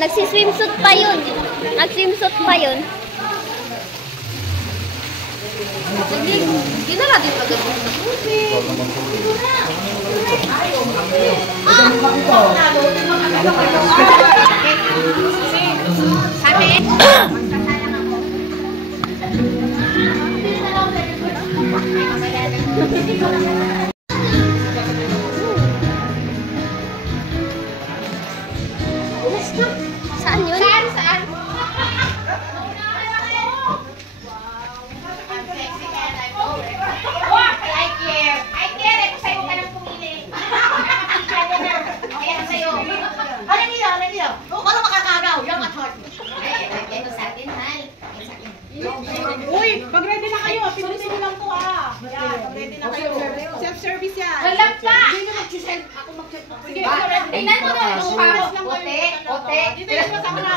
Nagsiswimsuit pa yun. Nagswimsuit pa yun. Hindi na natin pagagawin sa tubig. Sabi? Saan yun? Saan? I care. Sa'yo ka nang pumili. Ayan sa'yo. Ano niyo? Ano makakagaw? Yung atot. Ay, ito sa atin, Hal. Uy, pag-ready na kayo. Pinusin lang po Yan, pag-ready na kayo. Self-service yan. Walang pa! Hindi na mag-self. Ako mag-check mo. Sige, tingnan mo na. Ote. Dito yung masama na.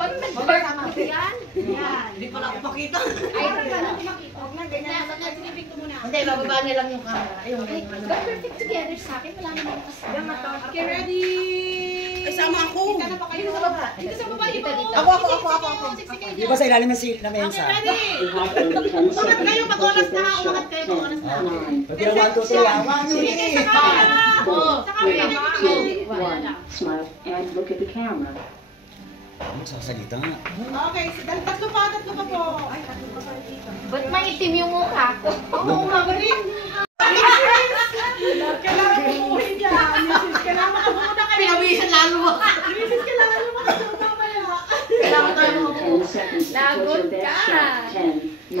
Pag nag-sama ko yan. Hindi pala ako makita. Ay, hindi makita. Huwag na, ganyan. Sinibig ko muna. Hindi, bababa niya lang yung camera. But perfect together sa akin. Wala naman kasama. Yan, mata. Okay, ready? Ay, sama ako. Kita na pa kayo. Dito sa baba. Dito sa baba. Dito. Ako. Di ba sa ilalim ng mensa? Okay, ready? Umangat kayo. Mag-oras na. Umangat kayo. Mag-oras na. Pagkira 1, 2, 3. Sige, sa camera. Sa camera. 2, 1. Smile and look at the camera. Sasalita nga. Okay, tatlo pa po. Ay, tatlo pa tayo dito. Ba't maitim yung mukha ko? Oo, magaling. Kailangan mo umuhin niya. Kailangan mo muna kayo. Pinawisan lalo mo. Kailangan mo makasama mamaya. Kailangan tayo mo. 10 seconds to Lagot close your ka. best shot. 10, 9,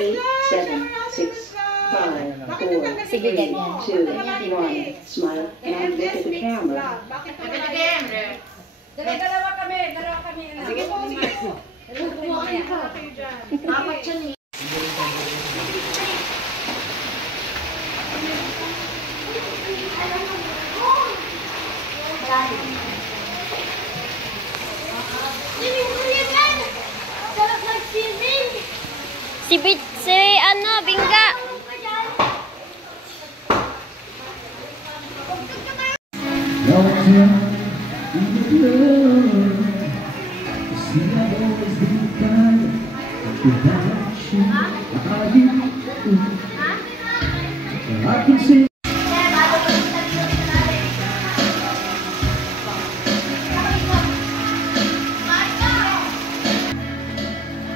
8, 7, 6, 5, 4, Sige, ganyan. 2, 1. Smile and look at the camera. Bakit ka Dalawa kami. Sige po, sige po. Apat siya ni. Si Bingga.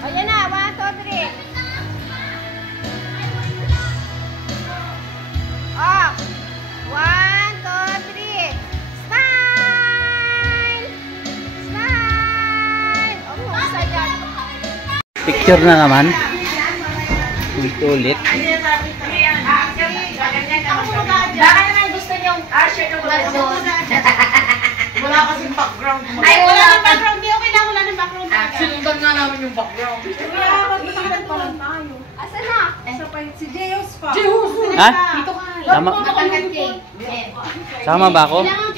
Ayan na, 1, 2, 3. Oh, 1, 2, 3. Smile! Oh, saya. Picture na naman. Ulit. Baka naman gusto niyong share na wala doon. Wala kasing background. Ay, wala ng background. Hindi, okay lang. Wala ng background. Sinundan nga namin yung background. Kaya magpapagod pa lang tayo. Asan na? Isa pa si Jeus pa. Ha? Dito ka. Sama. Matangkat cake. Sama ba ako? Sige.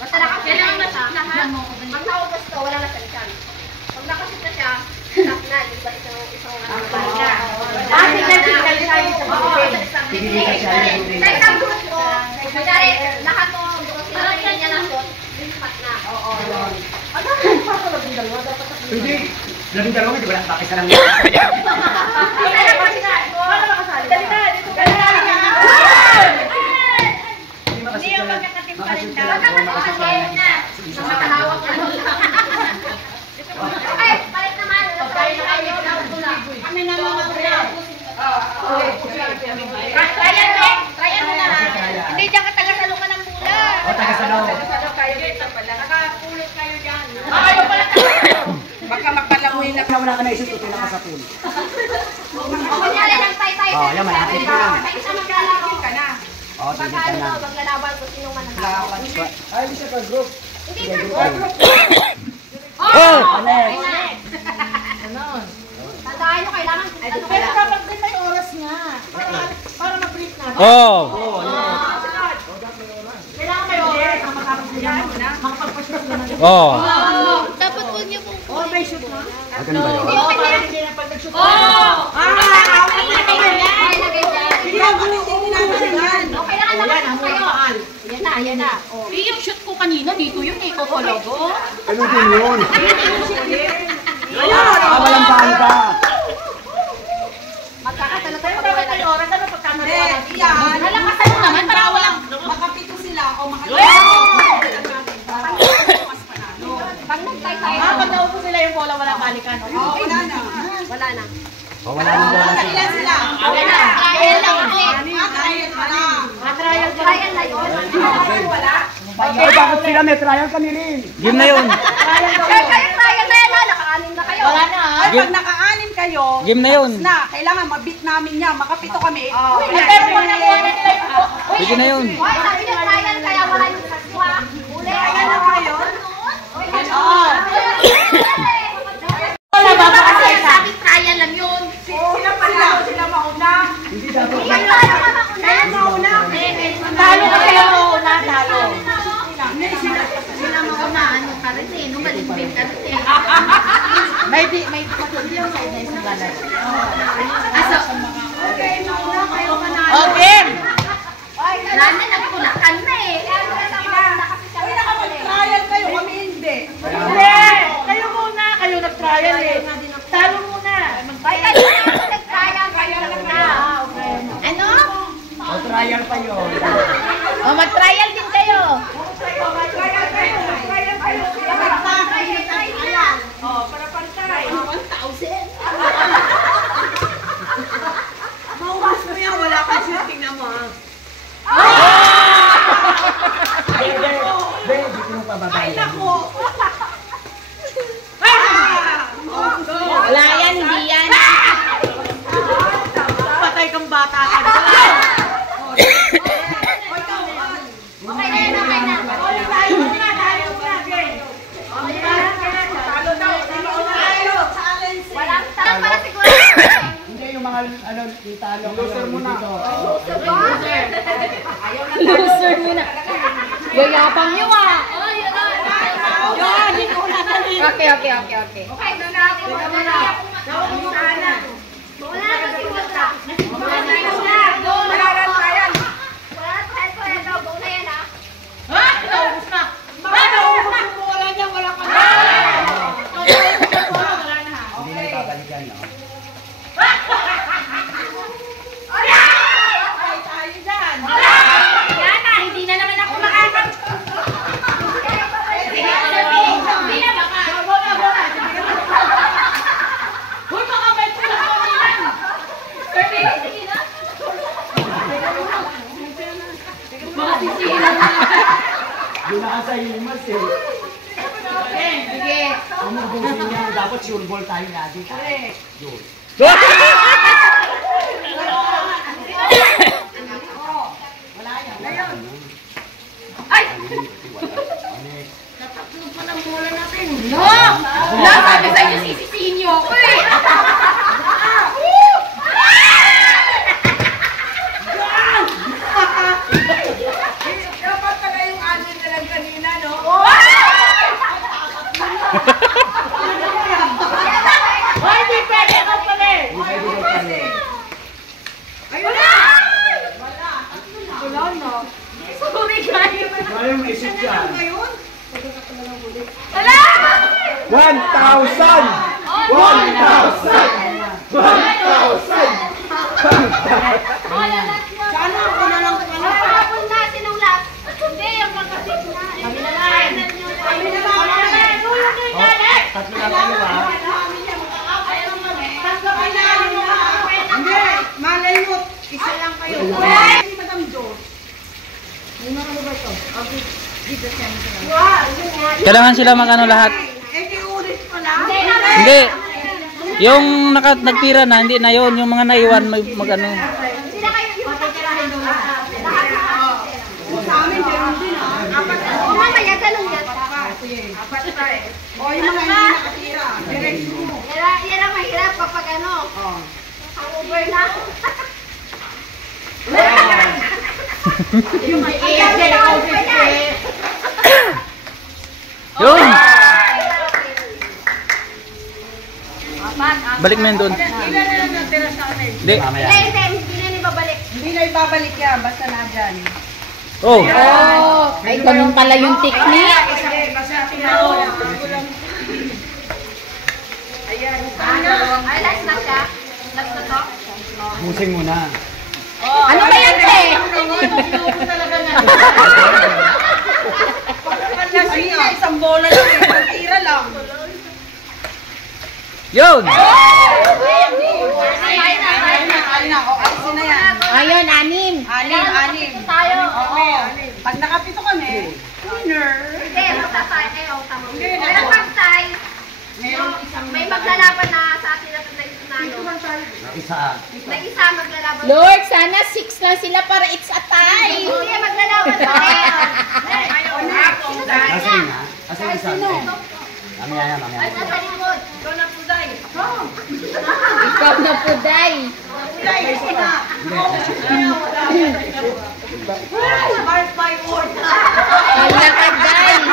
Basta nakasilang na siya. Ang tawag gusto, wala na sa pag nakasit na siya, stop na. Di ba isang signal siya yung sa bibig. Sa isang group ko, kunyari, lahat ko, parang niya na shot, lipat na. Ano? Papalag yung dalawa? Hindi. Labing dalawa, di ba lang bakit sa lang? Hindi yung pagkakatip pa rin daw. Pagkakatip na. Nakatahawak na. Ay, palit naman. Kami na mga kuya. Try mo na. Hindi dyan ka taga-salo ka ng mula. O, taga-salo. Nakapulot kayo dyan. Ayaw pala Baka magpalamuhin na. Wala ka na isip, tutulong ka sa pool. Kunyari ng tay-tay. Oh, yan, malapit na lang. Isa maglalaro ka na. O, sige Baka ka na. maglalaban kung sino man ang Ay, di siya ka group. Hindi na. Oh! Tandaan nyo, kailangan. Pero dapat din may oras nga. Para ma-brief natin. Oh! Kailangan may oras. Makapagpasyon sila ng Oh! Dapat huwag niyo pong... Oh, may shoot na? Ah, ganun ba yun? Hindi okay na yan. Hindi na pag nag-shoot. Okay na kayo. Yan na. Yung shoot ko kanina, dito yun eh, kokologo. Ano din yun? Walang bahan ka. Magkakatala tayo. Dapat may oras. Ano pagkano na natin? Malakasan mo naman para walang... Makapito sila o Pag nagtay-tay. Pag naupo sila yung bola, walang balikan. Wala na. Oh, wala nang bola sila. Ilan sila? Wala na. Trial lang kasi. Trial na yun. Wala. Eh, bakit sila may trial kami rin? Game na yun. Kaya trial na yan. Nakaanin na kayo. Wala na. Ay, pag nakaanin kayo, Game na yun. na, kailangan mabit namin niya, makapito kami. Pero pag nakuha na nila yung... Pwede na yun. Hoy, sabi niya trial kaya wala yung saswa. Uli. Kaya na ba yun? Wala ba kasi sabi trial lang yun. Sila mauna. Hindi dapat. Hindi tayo mauna. Talo na kayo mauna, talo. Sila mauna, ano ka rin eh, no? Malimbing ka rin eh. May patuloy yung side na isang galas. Okay. Lana, nagpulakan na eh. Uy, nakapag-trial kayo, kami hindi. Hindi! Kayo muna, kayo nag-trial eh. Talo muna. Ay, kayo nag-trial kayo na. Ano? Oh, trial pa yun. O, mag-trial din kayo. Mauwas mo yan, wala kang shooting na mo. Dito mo pababayan. Wala yan, hindi yan. Patay kang bata ka. Okay na yan, okay na. Walang tarang para siguro. Hindi yung mga ano, italo. Loser mo na. Loser muna. Gayapang nyo ah. Okay. Okay, doon na ako. Wala na kasi wala. Wala na trial. Wala na trial ko yan daw. Go na yan ah. Ha? Naubos na. Naubos mo, wala niya, wala ka na. Wala na. Hindi na ibabalikan, no? Yan na, hindi na naman ako makakap. Hindi na baka. Uy, mga bet ko lang kanina. Sige na. Doon na ka sa imas eh. Sige. Ang magbusin niya, dapat sure ball tayo lagi. Yun. Wala, sabi sa inyo, sisisihin niyo ako eh. Dapat pala yung anin na lang kanina, no? Uy, hindi pwede ka pala eh. Hindi pwede daw pala eh. Wala na. Sorry guys. Kaya may isip yan. Wala! 1,000! 1,000! 1,000! Sana ako na lang. Kahapon na, sinulak. Hindi, yung magkasip na. Kami na lang. Kami na lang. Tatlo na kayo ha. Hindi, malay mo, isa lang kayo. Si Madam Jo. Kailangan sila magano lahat. Eh, kiulit ko na. Hindi. Yung nagtira na, hindi na yun. Yung mga naiwan, magano. Sila kayo yung patitirahin doon. Sa amin, ganun din ah. O mamaya, ganun yan. O, yung mga hindi nakatira. Direct mo. Yan ang mahirap kapag ano, hangover na. Yun! Balik mo yun doon. Ilan na lang natira sa akin? Hindi. Hindi na ibabalik. Hindi na ibabalik yan, basta nandyan. Oh! Ay, ganun pala yung technique. Kasi tinawag. Ay, last na siya. Last na to. Busing muna. Ano ba yan, te? Kasi na, isang bola lang eh. Pagtira lang. Yun! Ay na, o, alisin na yan. Ayun, 6. Anim. Tayo. Oo. Pag nakapito kami, winner. Hindi, magtatay kayo. Tama. Walang magtay. May maglalaban na sa atin na tunay-tunalo. Isa. May isa maglalaban. Lord, sana 6 lang sila para it's a tie. Hindi, maglalaban pa rin. Asan na? Asan isa? Mamaya yan, mamaya. Ay, nasa likod. Ikaw na puday. Wala ka, guys.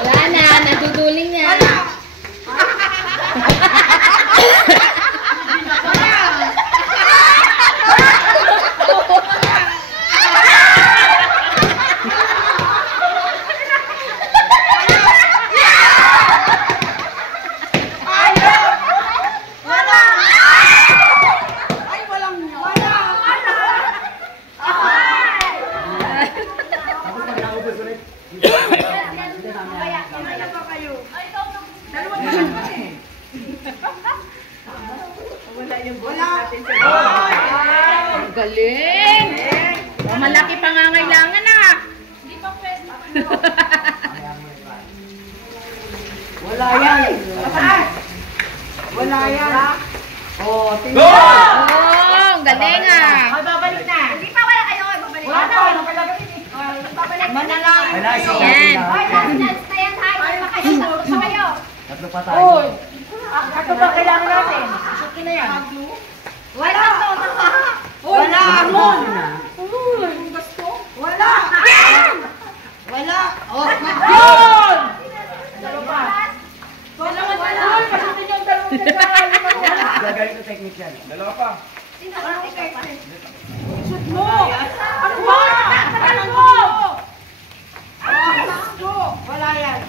Wala na, naduduling yan. Ay, walang nyo. Tapos pag naubos ulit. Galing! Malaki pangangailangan ah. Wala yan. Wala yan. Oh, tingnan. Oh, ang galing ah. Hindi pa wala kayo. Babalik. Wala na, wala pala kami. Babalik. Wala, isa pa. Yan. Ay, last chance na yan. Hay, hindi pa kayo. Tapos pa kayo. Tatlo pa tayo. Ito ba kailangan natin? Suki na yan. Wala to. Wala, Amon. Wala. Wala. Oh, yun! Gagawin ko technique yan. Dalawa pa. Mo! Ano ba? Ano mo? Wala yan.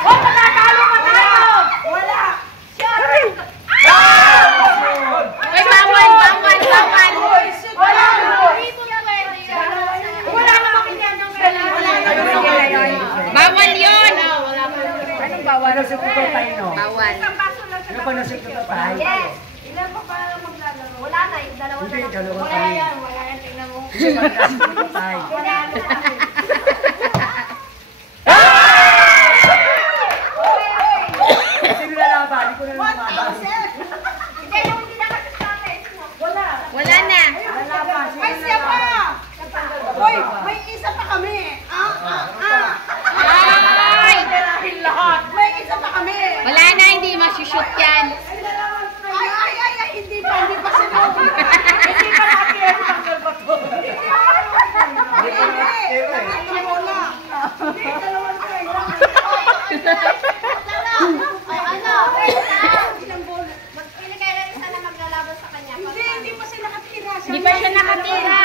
Oh, matatalo ka tayo! Wala! Ay, bawal. Wala! Wala namang inyandong Bawal yun. Anong bawal? Ano sa puto tayo, no? Bawal. Ano pa nasa puto tayo? Yes. Ilan pa para maglalaro? Wala na. Yung dalawa na. Hindi, dalawa Wala tayo. yan. Wala yan. Tingnan mo. Kasi pag nasa puto tayo. Wala na. Kasi nilalaban, hindi ko na lumaban. Hindi, yung hindi nakasasama. Wala. Wala na. May siya pa! Hoy, may isa pa kami. Ay! Dahil lahat. May isa pa kami. Wala na, hindi masushoot yan. Ay, hindi pa sinabi. Hindi pa natin ang tanggal ba to? Hindi, wala. Hindi, dalawang tayo. Ilang bola? Magpili kayo rin sana maglalaban sa kanya. Hindi pa siya nakatira. Hindi pa siya nakatira.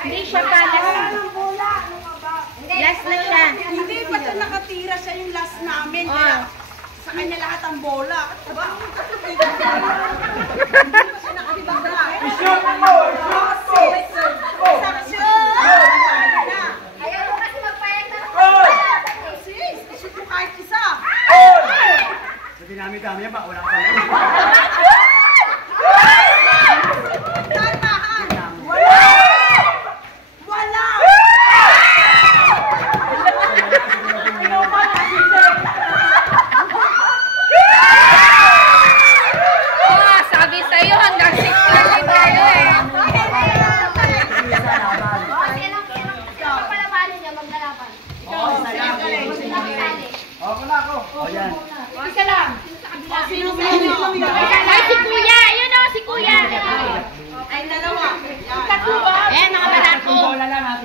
Hindi siya pa last. Ang bola. Ano nga ba? Last na siya. Hindi pa siya nakatira. Siya yung last namin. Kaya sa kanya lahat ang bola. Ano ba? Hindi pa siya nakatira. Shoot mo! Ayaw mo kasi magpayag na. Sis, shoot mo kahit isa. Sa dinami-dami yan ba? Wala ka pala. Wala! Wala! Ay!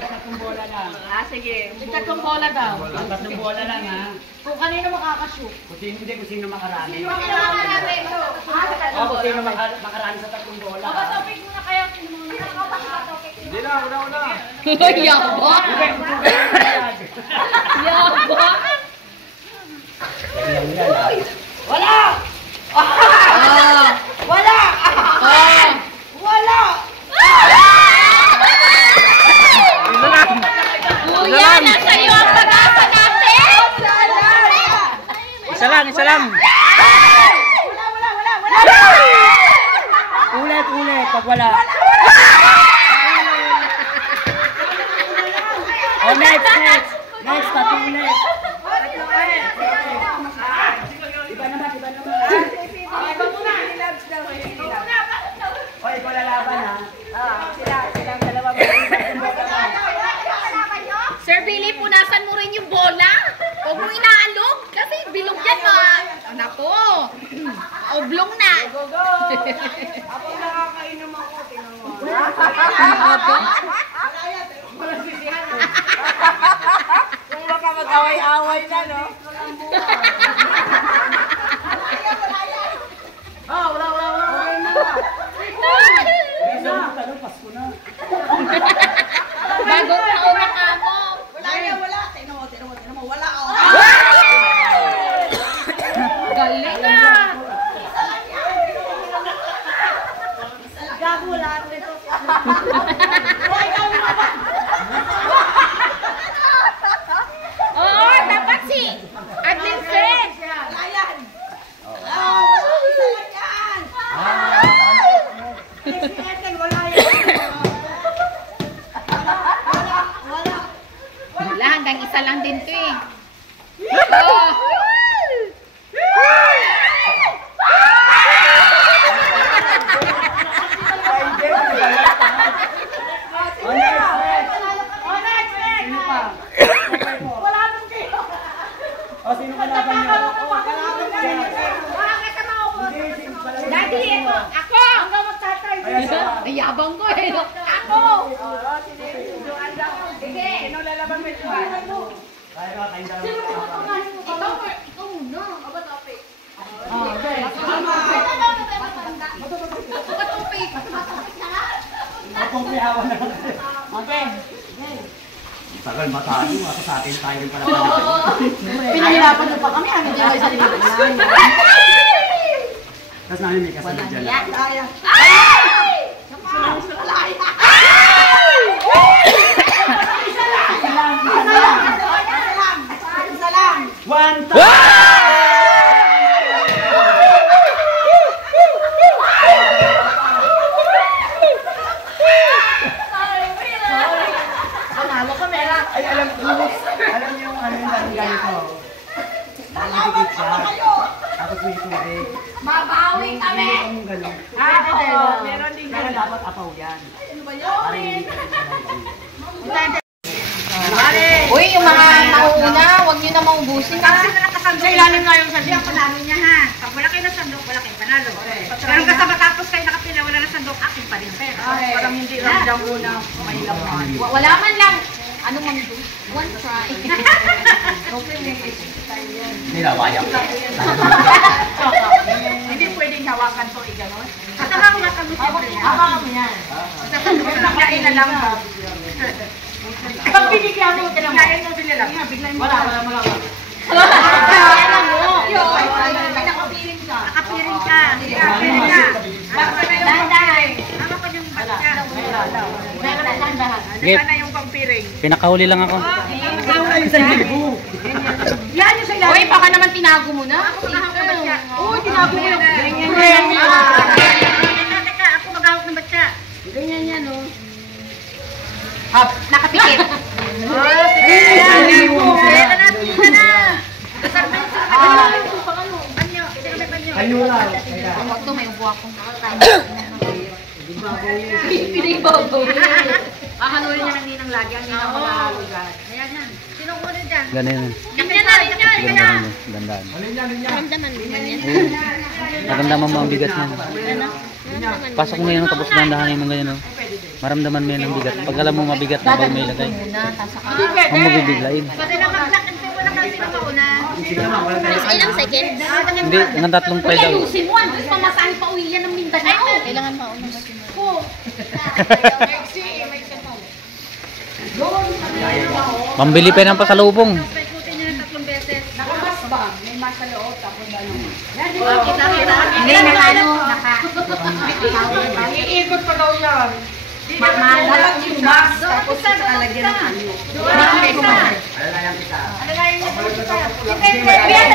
tatlong bola lang. Sige. Tatlong bola daw. Tatlong bola lang ha. Kung kanino makakashoot. Kung sino makarami. Sino makarami? Kung sino makarami sa tatlong bola. Topic muna kaya. Hindi na, una. Yabang! Yabang! Wala! Wala! Wala! Kuya, nasa iyo ang pag-asa natin! Isa lang, isa lang. Ulit, pag wala. Oh, next. Next, pati ulit. Iba naman. Iba muna. O, ikaw lalaban ha. Silang dalawa mo. Sir Billy, punasan mo rin yung bola. Huwag mo inaalog. Kasi bilog yan Nako. Oblong na. Go! Ako nakakainom ako. Tingnan mo. Walang sisihan. Kung baka mag-away-away na, no? Wala. Pasko na. Bagong taon na ka mo. Wala. Tingnan mo. Wala, oh. Galing Gago, lahat nito. Oo, dapat si Admin Fred. Wala yan. Isa lang yan. Si Ethel, wala yan. Wala. Wala, hanggang isa lang din to eh. Oh. Wala nang kayo. O, sino kalaban nyo? Daddy, ito, ako. Hanggang magtatry. Ay, yabang ko eh. Ako. Sige. Sino lalaban mo ito? Ikaw muna. Apong pihawan na. Okay. Tagal matalo. Ako sa atin tayo rin pala. Pinahirapan niyo pa kami. Ano din kayo sa limutan? Tapos namin may kasunod dyan. Laya. Isa lang. One time! Panalo kami. Ay, alam niyo yung ano yung dating ganito. Nakikit siya. Tapos may tubig. Mabawi kami! Yung gano'n. Meron din Kaya dapat apaw yan. Para hindi ka Uy, yung mga nauna, huwag nyo na maubusin ha. Sa ilalim nga yung sadya. Panalo niya ha. Pag wala kayo ng sandok, wala kayong panalo. Pero kasi matapos kayo nakapila, wala ng sandok, akin pa rin pera. Parang hindi ramdam muna. May laman. Wala man lang. Ano man do? One try. nilawayak. Hindi pwedeng hawakan to iganon. At ang mga kami siyempre yan. Hawakan mo yan. Pagkain na lang ba? Pag binigyan mo, tinan mo. Kaya mo sila lang. Wala. Alam mo. Nakapiring ka. Nakapiring ka. Nakapiring ka. Dahan-dahan. Ano pa yung batya? Dahan-dahan. Okay, Sana yung pampiring. pinakahuli lang ako. Yan yung sa ilalim. Uy, baka naman tinago mo na. Oo, tinago mo yung Teka, ako mag-awak ng batya. ganyan yan, oh. Nakapikit. Kayo lang. Huwag to, may ubo ako. Pinibabaw. Hahaluin niya ng ninang lagi. Ang ninang maghahalugan. Ayan yan. Sinong muna dyan? Ganun. Tingnan natin yan. Gandaan mo. Gandaan. Maganda mo ang bigat niya. Pasok mo ngayon tapos gandahan mo ganyan. Oh. Maramdaman mo yun ang bigat. Pag alam mo mabigat na bag may ilagay. Ang mabibiglain. Pwede na mag-lakad mo na kasi na mauna. Sige naman, wala tayo. Ilang seconds? Hindi, ang tatlong try daw. Ayusin mo. Andres pamasahin pa uwi yan ng Mindanao. Kailangan mauna kasi mo. Pambili pa ng pasalubong. Paikutin niya ng 3 beses. Nakamas ba? May mas sa loob. Tapos ano? Kita. Hindi na ano, Iikot pa daw yan. Dapat yung mask. Tapos alagyan ng ano. Alalayan kita. Kaya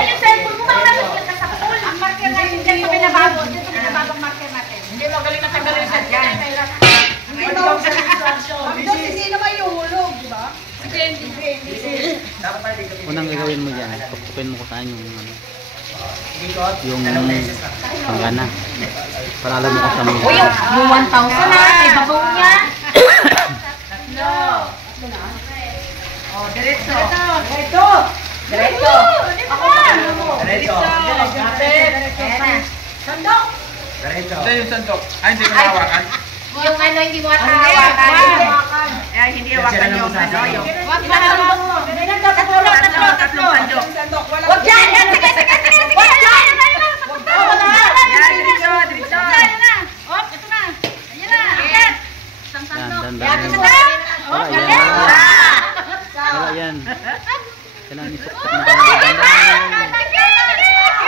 yung cellphone mo, makakasuklat ka sa pool. Ang marker natin dyan sa pinabago. Dito sa pinabagong marker natin. Hindi magaling na tanggalin sa dyan. Hindi naman yung hulog, di ba? Dapat tayo dito. Unang gagawin mo dyan, tuktukin mo kung saan yung ano, Ikot. yung Dalawang beses na. pangana. Para alam mo kung saan mo. Uy, yung 1,000 na. May babaw niya. Diretso. Diretso. Diretso. Sandok. Diretso. Yung ano, hindi mo Hawakan. atawakan. Hindi hawakan yung ano. Yung Wag na hawak mo. tatlo sandok. Huwag dyan! Sige! Huwag dyan! Yan, diretso. Oh, ito na. Ayan na. Ayan. Isang Yan, sandok. dandahan. Oh, Wala galing. yan. Wala yan. Kailangan isuktak mo.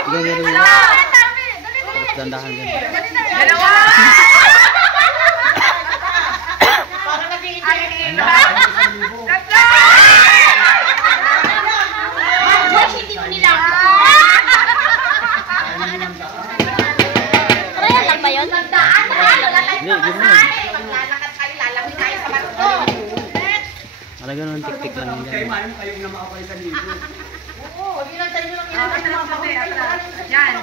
Ganyan. Tapos dandahan yan. Dalawa. Hindi mo nila. Trial lang ba yun? Tandaan ha? Wala tayong Hindi, yun yun. maglalakad tayo, lalawin tayo sa barko. Talaga nun, tik-tik lang Kayo yan. man, kayo na makapal sa libo. Yan.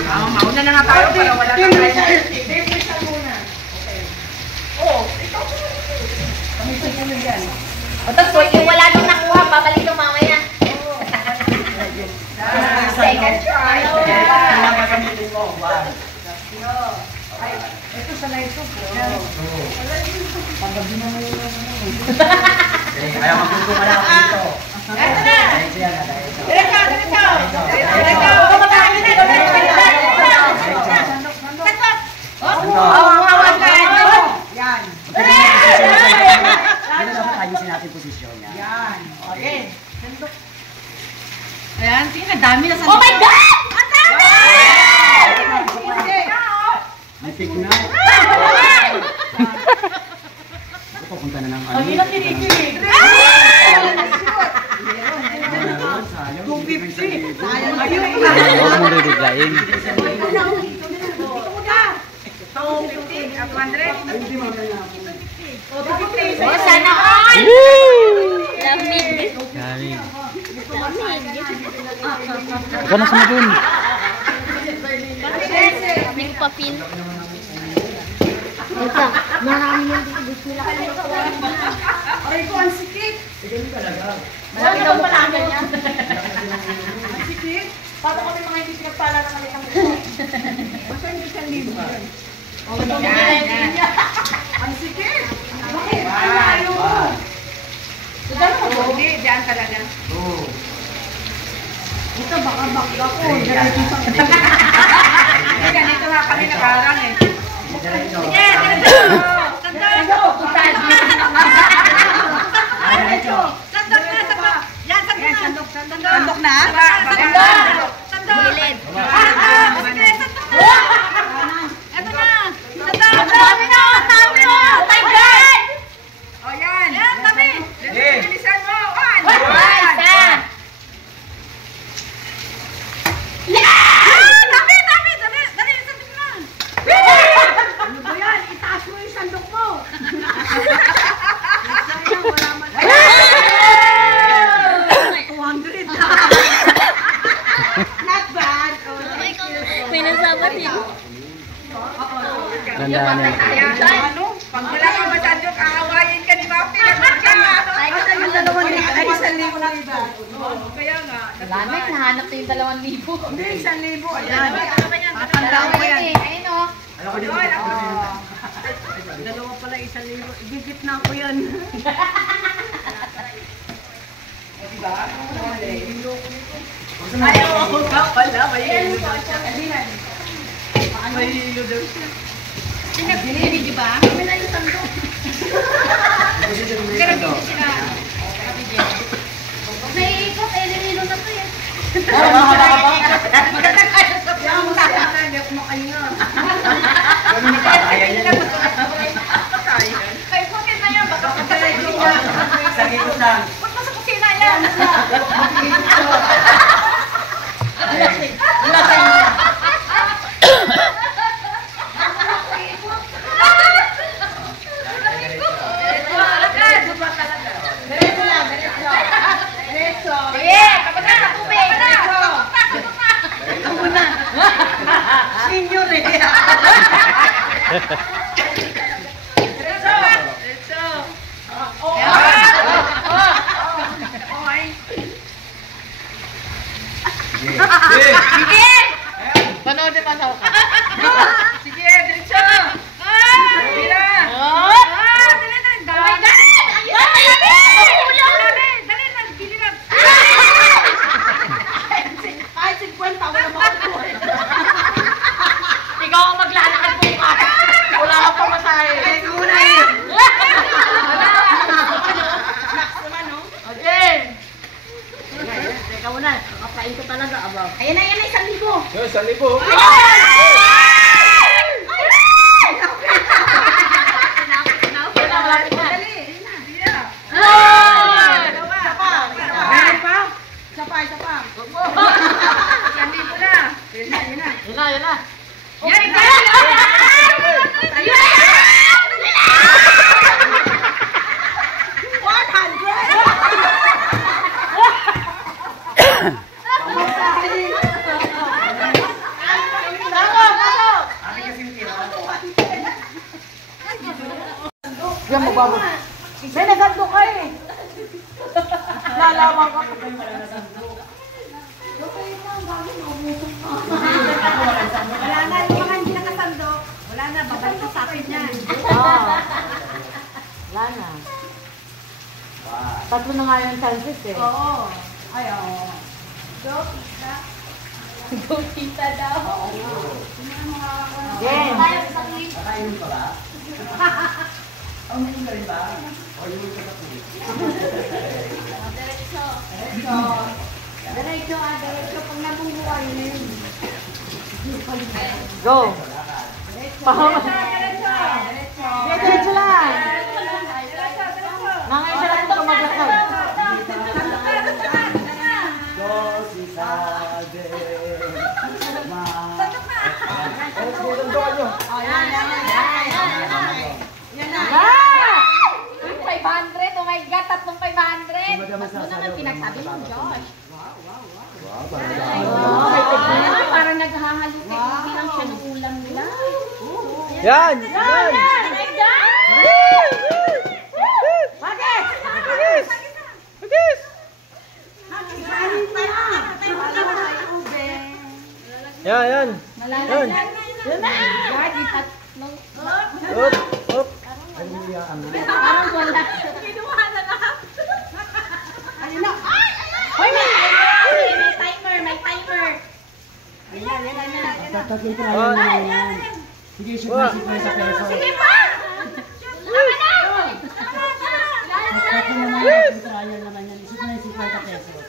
Mauna na nga tayo para wala na tayo. O tapos, yung wala nang nakuha, babalik nung mamaya. Second try. Kailangan gagamitin mo. One. Ito sa live ko. Ayaw magluto ka lang dito. Ito na. Diretso yan, diretso. Diretso. Yan. Ano dapat ayusin natin posisyon niya? Yan. Okay. Ayan, tingnan, dami na Oh my God! Ang dami! May pick na. Ito, punta na ng ano. Ang ilang kinikilig. Sayang. 250. Sayang ayun. Huwag mo bibiglain. Hindi mo kaya ako. Oh, sana all! Lamig. Galing. Ikaw na sama dun. Hindi ko pa-feel. Ito, marami yung gusto nila. Aray ko, ang sikit. Malaki daw pala ang ganyan. Ang sikit. Paano kami mga hindi pinagpala na kami ng gusto? Basta hindi siya libo. Yan. Ang sikit. Bakit? Ang layo. Hindi, dyan talaga. Two. Ito, baka bakla ko. Three. Yan. Ganito nga kami nag-aaral eh. Diretso. Sandok na? Gilid. Ang dami na! Ang dami na! Oh my God! O yan. Yan, tabi. Bilisan mo. One. Isa. Tabi. Dali, sabi mo na. Ano ba yan? Itaas mo yung sandok mo. Sayang, wala man. 200. Not bad. May nasabat yun. Dandahan yan. Ano? Pag wala kang masandok, aawayin ka ni Papi. Ay, gusto yung dalawa nila. Ay, isa 1,000 na iba. Kaya nga. Wala na, nahanap na yung 2,000. Hindi, 1,000. Ayan. Tatandaan ko yan. Ayun o. Alam ko dito. Dalawa pala, 1,000. Igigit na ako yan. Ayaw ako nga pala. May hilo daw siya. May hilo daw siya. Video ba? Naiikot, eh, nililo na to yan. Yan mo sa akin, hindi ako makahinga. Kaya yan. Kay Putin na yan, baka pagkasay ko niya. Isang ikot lang. Ba't pa sa kusina yan? Sige, kapag na, tubig. Senior eh. Sige! Panoodin pa sa ako. Sige, diretso. Tira. Kahit 50, wala mo. Ikaw ang maglalakad bukas. Wala ka pa masahe. Muna eh. Okay. Teka muna, kakapain ko talaga, abaw. Ayan na, 1,000. Yo, 1,000. Isa pa. Yan na. Yan, ikaw. Yan, magbago. May nagando ka eh. Lalaman ka. Wala na, yung mga hindi nakasando. Wala na, babalik ko sa akin yan. Wala na. Tatlo na nga yung chances eh. Oo. Ay, oo. Go kita daw. Game. Kakainin ka ba? Ang meron ka rin ba? O yung ka po? Diretso. Pag nabungbuhay na yun. Go. Diretso lang. Mga isa lang ito maglakad. Dos, isa, de, ma. Uy, 500. Oh my God, 3,500. Tatlo naman pinagsabi mo, Josh. Parang naghahalukit. Hindi lang siya ng ulam nila. Yan! Oh my God! Yan. Malalag na. Yun na. God, yung tatlong. Up. Parang wala. Kinuha na lang. Hoy, may timer. May timer. Tatatlo ko lang yan. Sige, shoot na 50 pesos. Sige pa! Tama na! Tatlo naman yan, trial naman yan. Shoot na 50 pesos.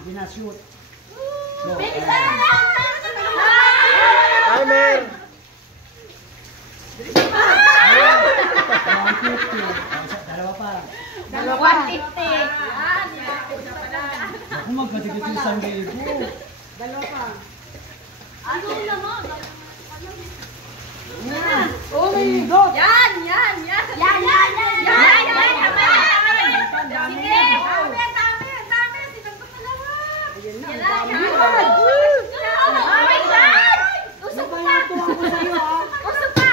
Hindi na shoot. No. Timer! 150. Dalawa pa. 150. Ako magkatigit yung 1,000. Dalawa pa. Ano naman? Oh my God! Yan! Sige! Dami! Sinagpag na lahat! Yan! Oh my God! Usok pa! Tuwa ko sa'yo ah. Usok pa!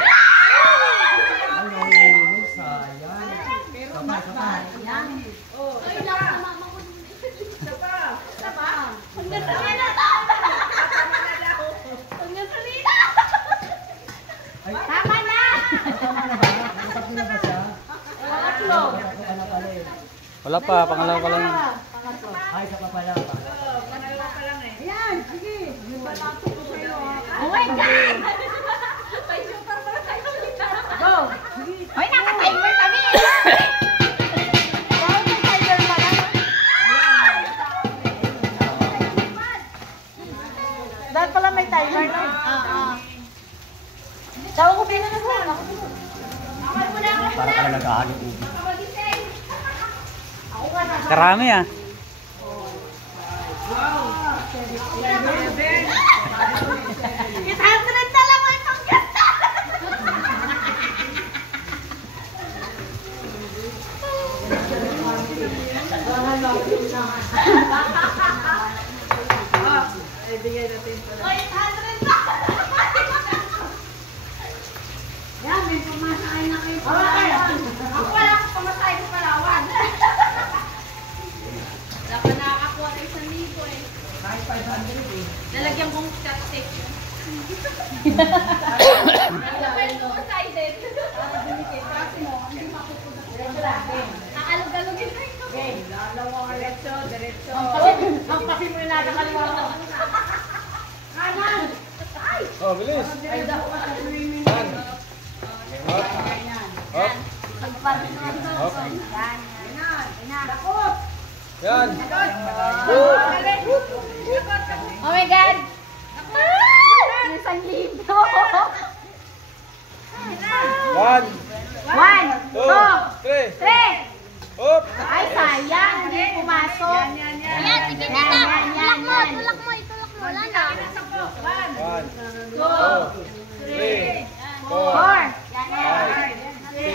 Wala pa, pangalawa pa lang yan. Ay, sa papala pa. Ayan, sige. Yung balakto ko sa'yo. Oh my God! Go. Hoy, naka-timer kami! Wow, may timer pa lang. Dahil pala may timer na. Tawag ko pina na saan. Para ka nag-ahalik ubi. Karami ah. Itatrend na lang may panggata. Oy, 800 na. Yan, may pumasakay na kayo. Ako wala akong pumasakay sa Palawan. Wala pa nakakakuha ng 1,000 eh. Kahit 500 eh. Lalagyan kong chopstick yun. Two-sided. Kakalog-alogin na ito. Diretso. Ang pasi mo na nakaliwa mo. Kanan. Oh, bilis. Ay, daw ka sa swimming Yan. pool. Hop. Hop. Hop. Dakot. Yan. Oh my God! Ah! 1,000. 1, 1, 2, 2, 3. 3. Hop. Ay, sayang. Hindi pumasok. Ayan, sige na. Tulak mo. Itulak mo. Wala na. 1, 2, 3, 4. 4.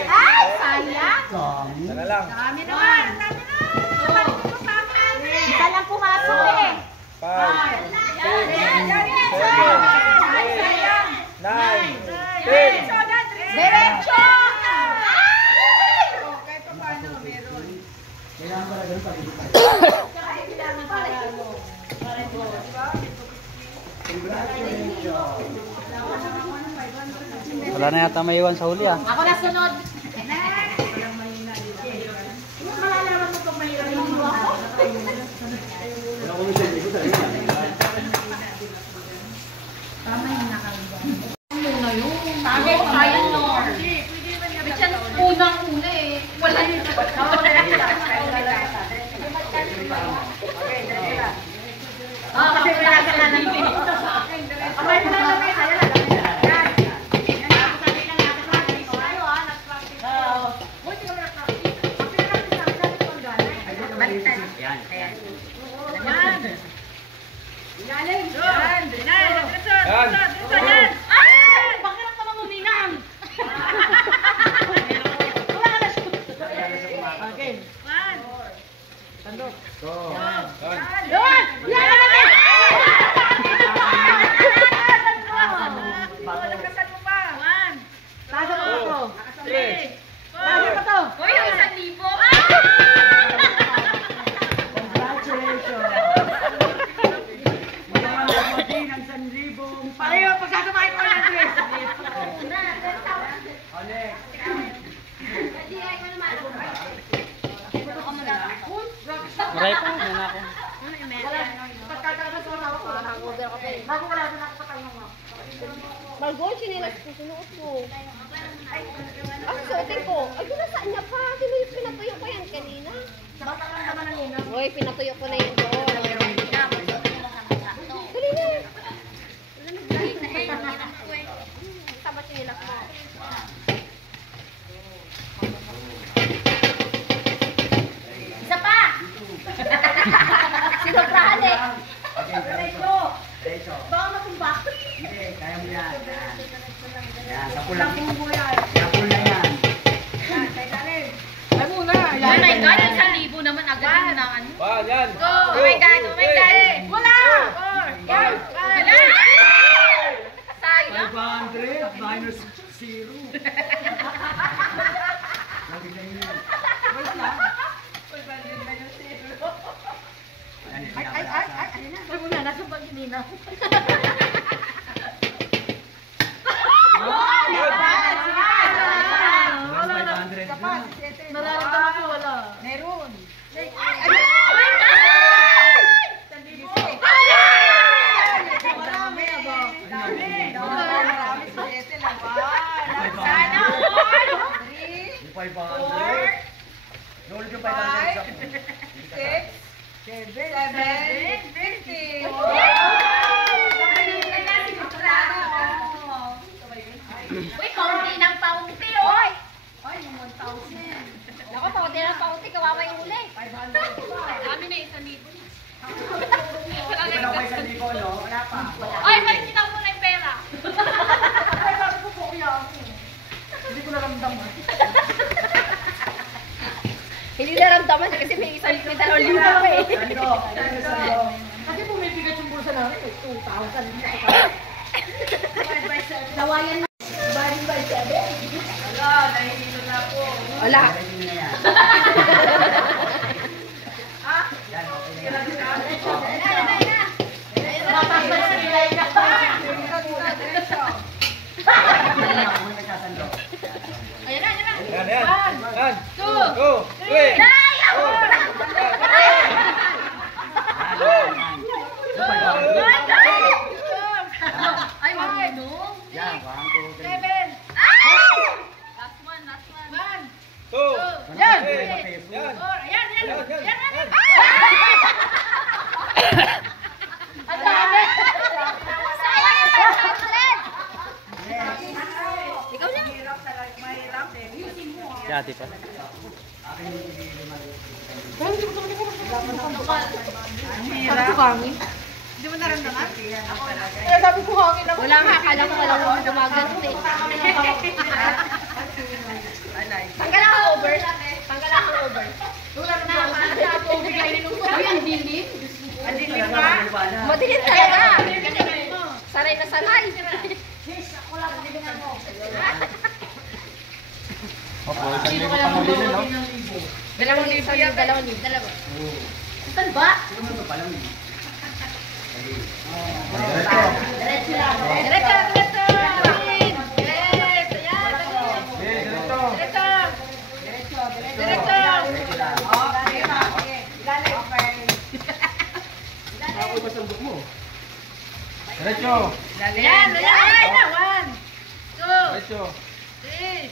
Ay, sayang. Yan na lang. Isa lang pumasok eh. 5, 6, 7, 8, 9, 10. Diretso. Ay! Kailangan pala ganun pag-ibig. Wala na yata may iwan sa huli ah. Ako na sunod. Malalaman mo kung mahirap yung mga ako. Wala ko minsan, hindi ko talaga. Sabi ko kaya no. Bityan unang-una eh. Wala yun. Kasi wala ka na lang dito. Abay mo na lang may kaya na. Yan. Ay! Bakit naman mo ninang? Okay. Go. Yan. Doon! Yan na natin! Taso mo to. 3. Taso mo to. Uy, yung 1,000. Congratulations. Mga nagpati ng 1,000. Pareho, pagkasabay ko lang, Chris. Alex. Maray pa, yan ako. Pagkakasabay ko lang ako. Bago wala na ako sa kanya mo. Margot, sinilas ko, sinuot ko. Ang suotin ko. Ay, saan niya pa? Sino yung pinatuyo ko yan kanina? Baka lang naman ang ina. Uy, pinatuyo ko na yan doon. Dali na. Saan ba sinilas mo? Isa pa! Sinobrahan eh. Okay, diretso. Diretso. Baka matumba. Hindi, kaya mo yan. Yan, sapul lang. Tapong mo yan. Sapul na yan. Ay muna. Oh my God, yung 1,000 naman agad na ano. 1, yan. Go! Oh my God, oh my God! Wala! Wala! Sayang! 500 minus 0. Ay muna, nasa bag ni Nina. Wala, 500 na. Nararamdaman ko wala. Meron. 500. Nulog yung 500 sa 6, 7, 50. Uy, paunti ng paunti, oy! Ay, yung 1,000. Naku, paunti ng paunti, kawawa yung uli. 500. Kami na 1,000. Hindi pa lang kayo sa libo, no? Wala pa. Ay, balik kita muna yung pera. Ay, bakit ko po kaya ako? Hindi ko naramdaman. Hindi naramdaman kasi may isang dalawang libo pa eh. Sando. Kasi pumibigat yung bulsa namin. 2,000. Lawayan na. Dividing by 7. Wala, nahihilo na po. Wala. Hindi na yan. Yan, okay na yan. Mapapasrilay ka. Ako na nagsasando. Ayan na, ayan na. Yan, yan. Yan. 2, 2, 3. Ay, ako! Ay, marunong. Yan, 1, 2, 3. 7. Ay! Last one, last one. 2. Yan! Yan. 4. Ayan, ayan. Yan, yan. Ayan, ayan. Yan. Ang dami! Sayang yung 500! Ikaw na. Mahirap talaga. Mahirap eh. Si ate pa. Hindi mo naramdaman? Kaya sabi ko hangin ako. Wala nga, akala ko walang mga gumaganto eh. Tanggal ang over. Tanggal ang over. Uy, ang dilim. Ang dilim ba? Madilim talaga. Sanay na sanay. Opo, isang libo pa nabili, no? 2,000 yan. 2,000. Saan ba? Diretso. Diretso, diretso. Yes, ayan. Okay, dito. Diretso. Diretso. Ayan, ayan. 1, 2, Diretso. 3,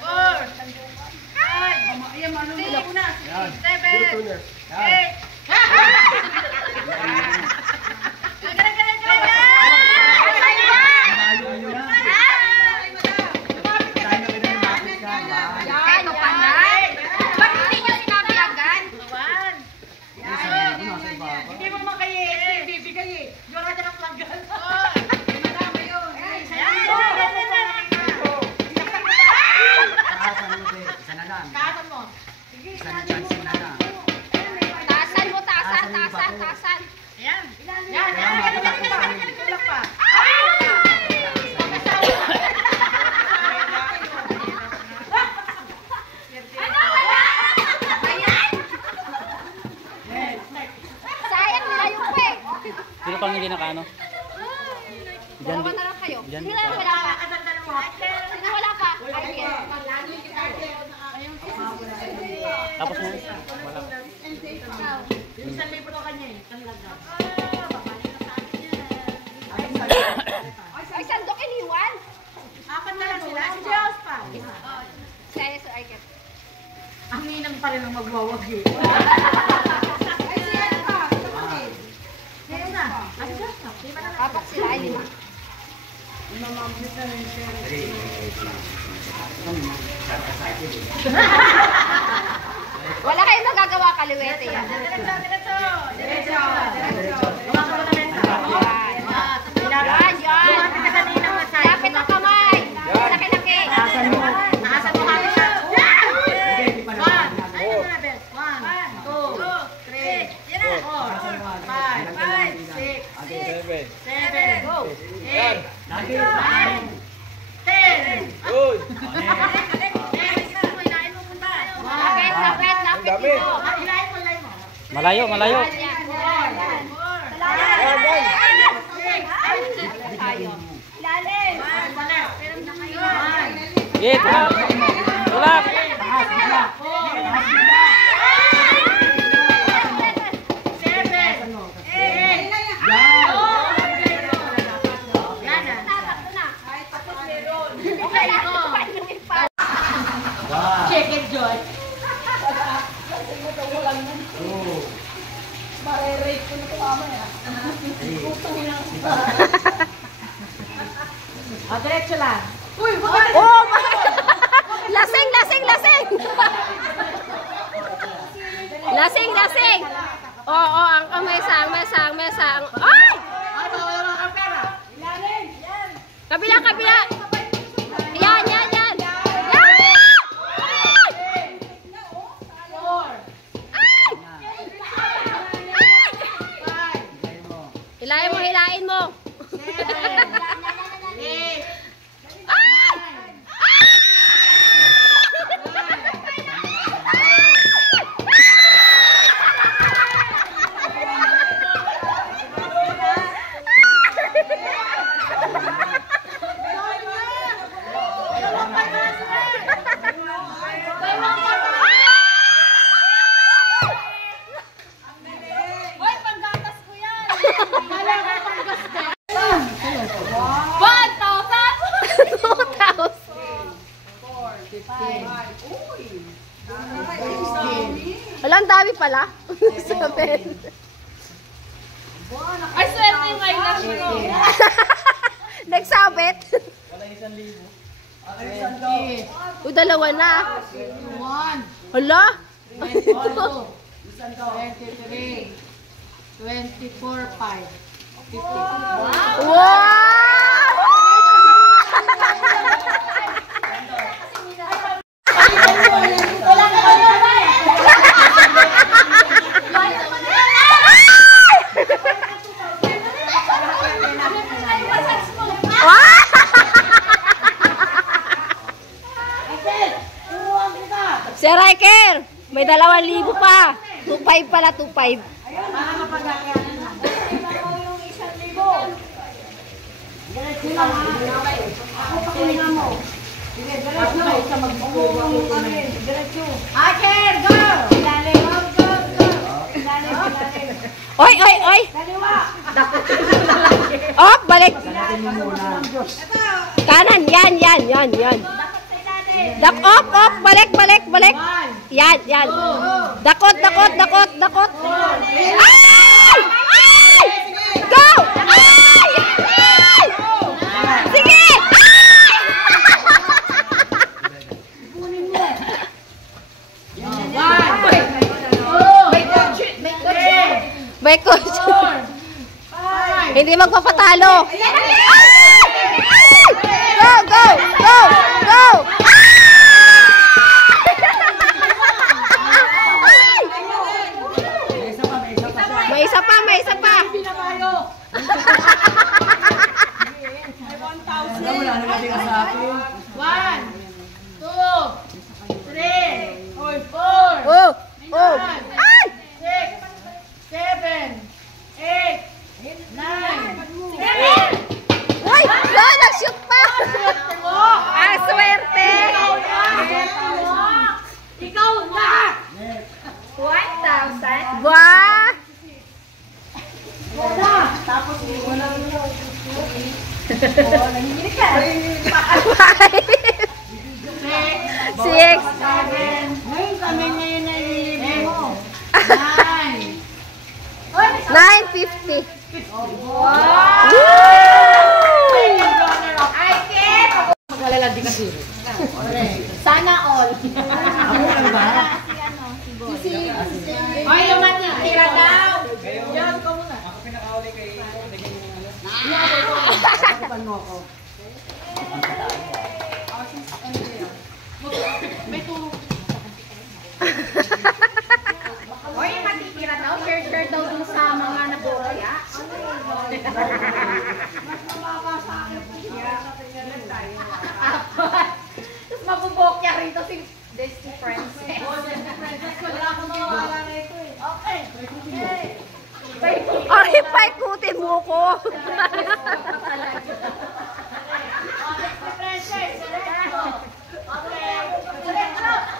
4, 5, 6, 7, 8. Ano pa na? Ba't hindi niyo sinabi agad? Hindi mo makaya bibigay eh. Yung ka ng planggan. Madami yun. Isa na lang. Kaasan mo. Isa na chance na lang. Taasan mo, taasan. Yan. Yan. Tulak pa. Sayang nila yung peg. Sino pang hindi nakaano? Dalawa na lang kayo. Dyan. Sino lang wala pa? Sino wala pa? Ay, yes. Tapos na. Isang libo na kanya eh. Talaga. Ay, sandok iniwan. Apat na lang sila. Si Diyos pa. Saya sa ikat. Ang ninang pa rin ang magwawagi. Ay, siya pa. Siya na. Ay, Diyos pa. Apat sila, ay 5. Wala kayong magagawa kaliwete yan. Diretso. Yan, yan. Lapit ang kamay. Laki-laki. Naasan mo kami siya. One. Ay, na na, Beth. 1, 2, 3, 4, 5, 6, 7. 7, Go. 8, 9, 10. Uy. Lapit Ang dami. dito. Ilayin mo. Malayo, malayo. Yan, yan. Yan, yan. Tayo. Git. Tulak. Tatakbo na. Okay lang. Diretso lang. Oh! Lasing! Lasing! Oo, ang mesa. Ay! Kabila! Yan! Yan! Hilain mo. Wala, ang dami pala. Ay, swerte yung eyelash mo. Nagsabit. O, dalawa na. Hala? 23, 24, 5, 50. Wow! Sir Riker, may 2,000 pa. 2,500 pala, 2,500. Riker, go! Oy! Op, balik. Kanan, yan. Op, balik. Yan. Dakot. Ay! Go! Ay! Sige! May coach. Hindi magpapatalo. Go! May isa pa. Wala na natin sa akin. 1, 2, 3, 4, Oh! Ay! 6, 7, 8, 9. Uy! Go! Nag-shoot pa! Ah, swerte! Ikaw na! 1,000. Wow! Tapos wala mo. Nanginginig ka. 6. 7. Ngayon kami ngayon na ililibre mo. 950. Maglalandi kasi. Sana all. Ako lang ba? Hoy, yung matitira daw. Yan, ikaw muna. Takupan mo ako. May tulog. Hoy, matitira daw. Share daw dun sa mga nabokya. Tapos mabubokya rito si Desti Princess. Wala akong mawawala na ito eh. Okay. Ay, paikutin mo ko. Princess, diretso. Okay. Diretso.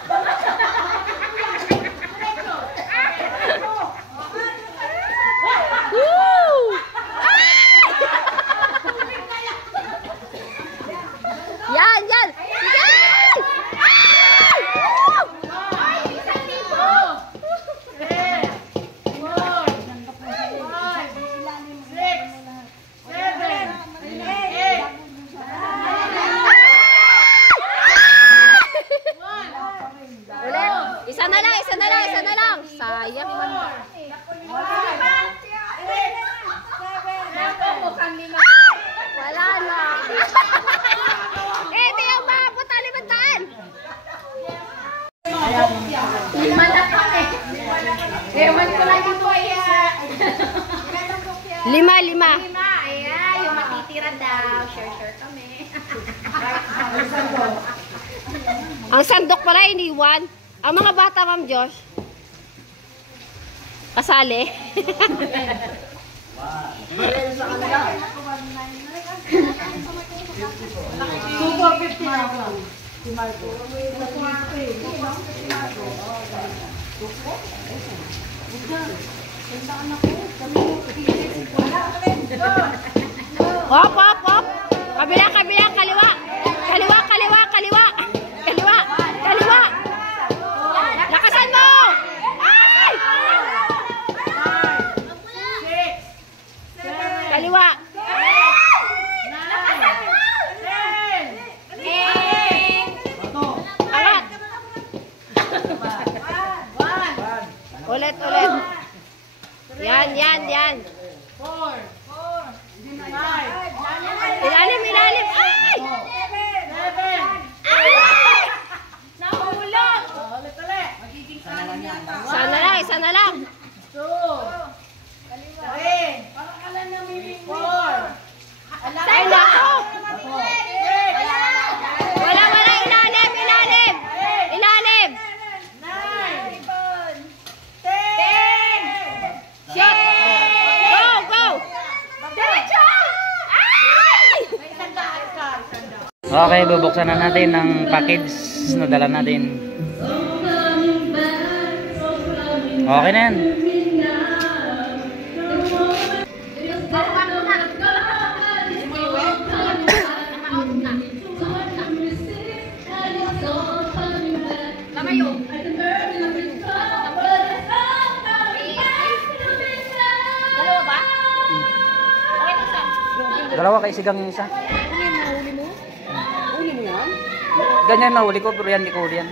Lima. Ayan, yung matitira daw. Share kami. Ang sandok pala iniwan. Ang mga bata, Ma'am Josh. Kasali. Hop. Kabila, kaliwa. Kaliwa. Lakasan mo! Ay! Kaliwa. Angat. Ulit. Yan. Ilalim. Ay! Nahulog! Sana lang. Ay, nako! Wala, ilalim! Shot! Go! Diretso! Ay! Okay, bubuksan na natin ang package na dala natin. Okay na yan. Dalawa ba? Okay na isa. Dalawa kay sigang yung isa. Uli mo yan? Ganyan na huli ko, pero yan, di ko huli yan.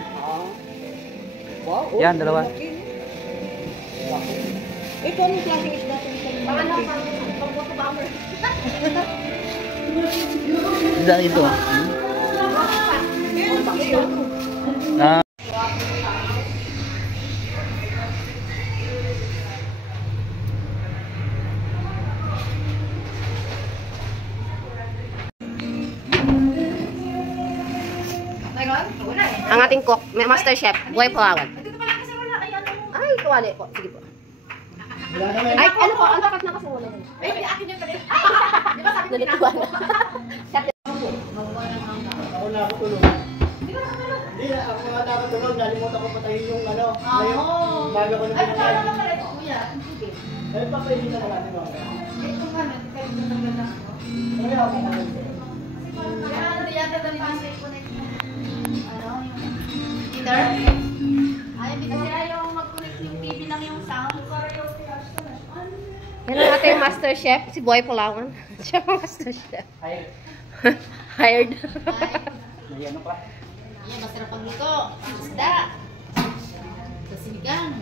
Wow. Yan, dalawa. Ito, anong klaseng isda? Isda ito. Ah. Ang ating cook, master chef, Boy Palawan. Ay, tuwali po. Sige po. Ay, ano po? Ang dapat na kasi wala yun. Ay, akin yun pala. Di ba sabi ko Ako na? na ako tulog. Hindi na, ako nga nakatulog. Nalimutan ko patayin yung ano. Ngayon, bago ko na pinagay. Ay, papainin na natin mga. Ay, ako na. Yan ang ating master chef, si Boy Palawan. Siya ang master chef. Hired. Ano pa? Yan, masarap ang luto. Isda. Sa sinigang.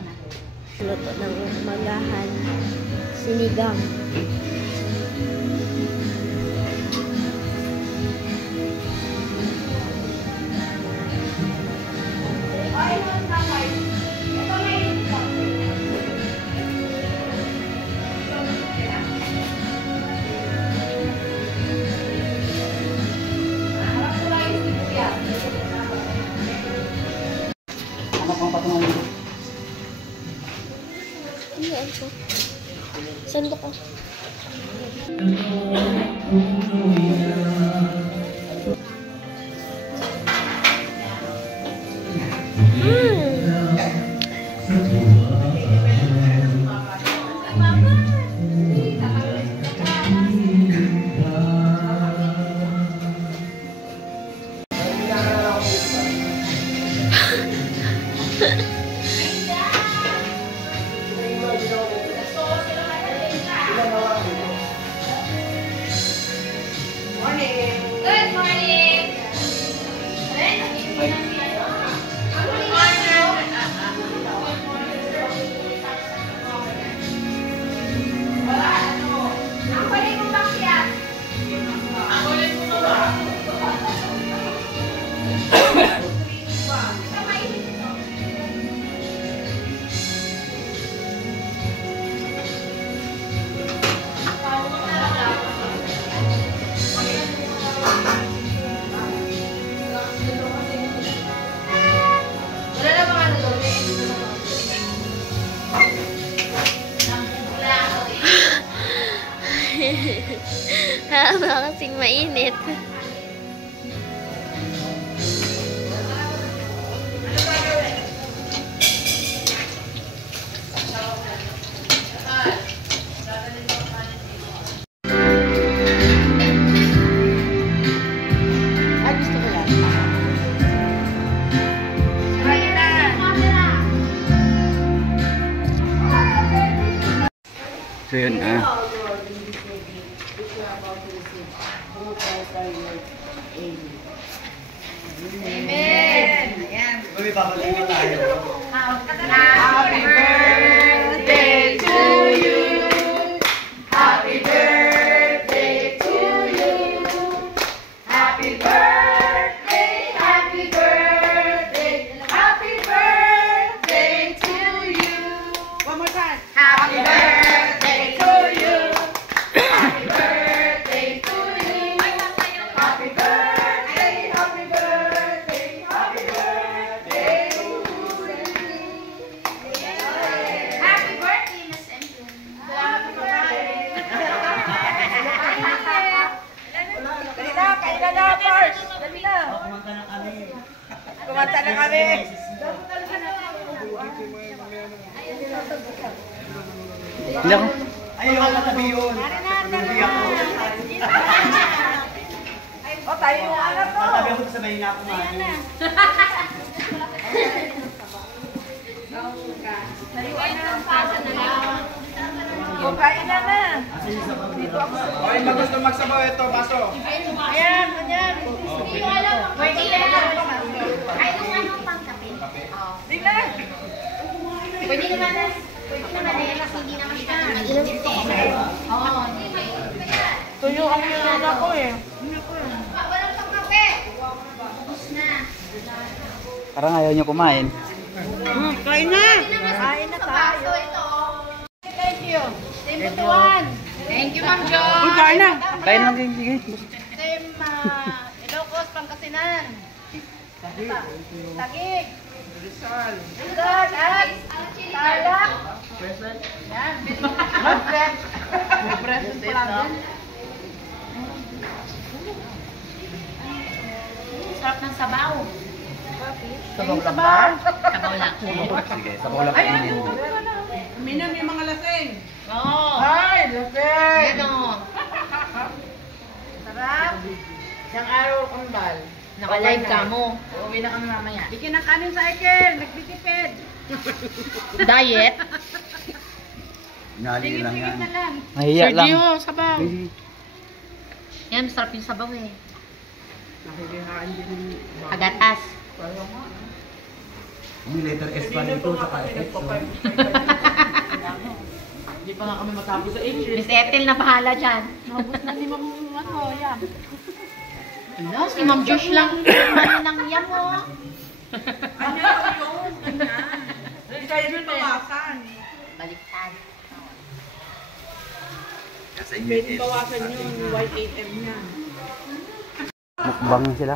Luto ng umagahan. Sinigang. Ano pang patungan dito? Ano ito? Sandok ko. Good morning! Kasing mainit. So yun Amen. Ayan. Uy, babalik tayo. Happy birthday to you. Happy birthday to you. Happy birthday, happy birthday, happy birthday to you. One more time. Happy birthday to you. Happy birthday to you. Happy birthday, happy birthday, happy birthday to you. Happy birthday, Miss Emily. Happy birthday. Dali na, kailan na, Pars. Dali na. Kumanta na kami. Kumanta na kami. Hindi ako. Ayaw ka katabi yun. Hindi ako. O, tayo yung anak ko. Katabi ako sabay na ako mano. O, kain na na. Okay, pag gusto magsabaw ito, baso. Ayan, ganyan. Ay, nung ano pang kape? Di na. Pwede naman kasi hindi naman siya mainit eh. Oo. Tuyo ang yung anak ko eh. Walang pang kape. Ubus na. Parang ayaw nyo kumain. Kain na. Kain na tayo. Ito. Thank you. Team Butuan. Thank you, Ma'am Jo. Kain na. Kain lang din, sige. Team Ilocos, Pangasinan. Tagig. Rizal. At Tarlac. Yan. Present pala. Sarap ng sabaw. Sabaw lang ba? Sabaw lang. Sige, sabaw lang kainin. Minam yung mga lasing. Oo. Ay, lasing. Yan o. Sarap. Isang araw kambal. Naka-live ka mo. Uuwi na kami mamaya. Di kinakanin sa ikin. Nagbitipid. Diet? Nali lang yan. Mahiya lang. Sergio, sabaw. Yan, masarap yung sabaw eh. Nakikihaan din. Agatas. May letter S pa nito, saka X. Hindi pa nga kami matapos sa H. Miss Ethel na bahala dyan. Nabot na ni Ma'am ano, yan. Ano, si Ma'am Josh lang. Ano nang yan mo? Ano yun? Hindi kayo dun bawasan. Baliktad. Pwede bawasan yun, white 8M niya. Mukbang sila.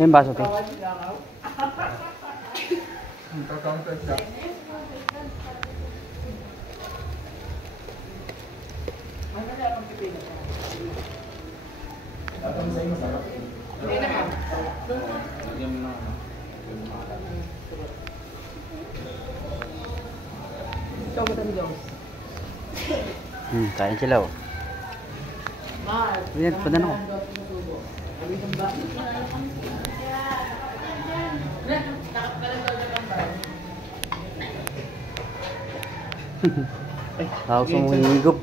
Yung baso, te. Kain sila, oh. Ayan, padan ako. Tawag sa mga higop.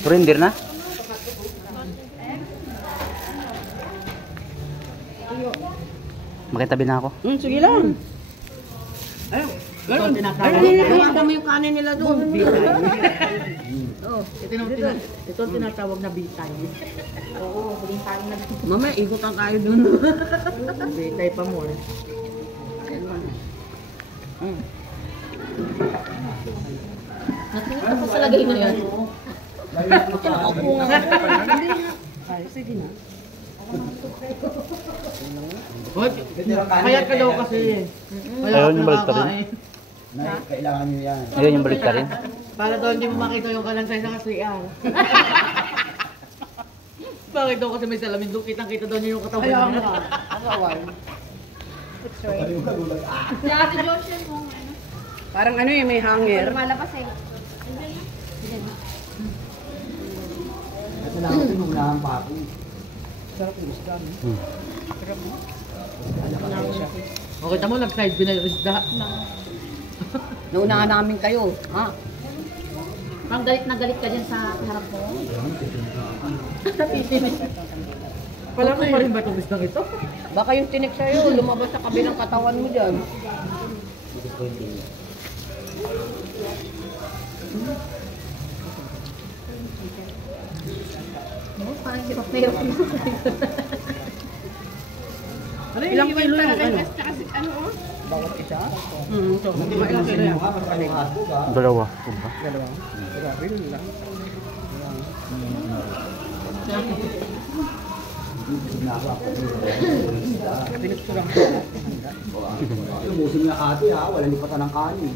Surrender na? Makitabi na ako. Sige lang. Ayun. Ganun. Ayun, dami yung kanin nila doon. Bitay. Ito ang tinatawag na bitay. Oo, huling kanin na doon. Mamaya, ikutan tayo doon. Bitay pa mo eh. Natingin ko sa lagay na yan. Ay, sige na. Kaya ka daw kasi. Ayaw yung balik ka rin. Kailangan nyo yan. Ayun yung balik ka rin. Para daw hindi mo makita yung kalansay sa CR. Bakit daw kasi may salamin doon, kitang-kita daw niya yung katawan niya. Kaya nga. Asawal. Si Ate Josh yun kung ano. Parang ano eh, may hanger. Lumalabas eh. Kasi naman tinunahan pa ako. Sarap yung isda. O kita mo, nag-side bin na yung isda. Naunahan namin kayo. Ha? Parang galit na galit ka dyan sa harap mo. Pala ko pa rin ba itong isdang ito? Baka yung tinik sa'yo, lumabas sa kabilang katawan mo dyan. No, parang hirap na hirap na. Ilang kilo yung ano? Ano oh? Bawat isa? So, ilang kilo yan? Dalawa. Dalawa. Grabe yun lang. Pinagsurang ko. Lumusin na ate ha, wala lipatan ng kanin.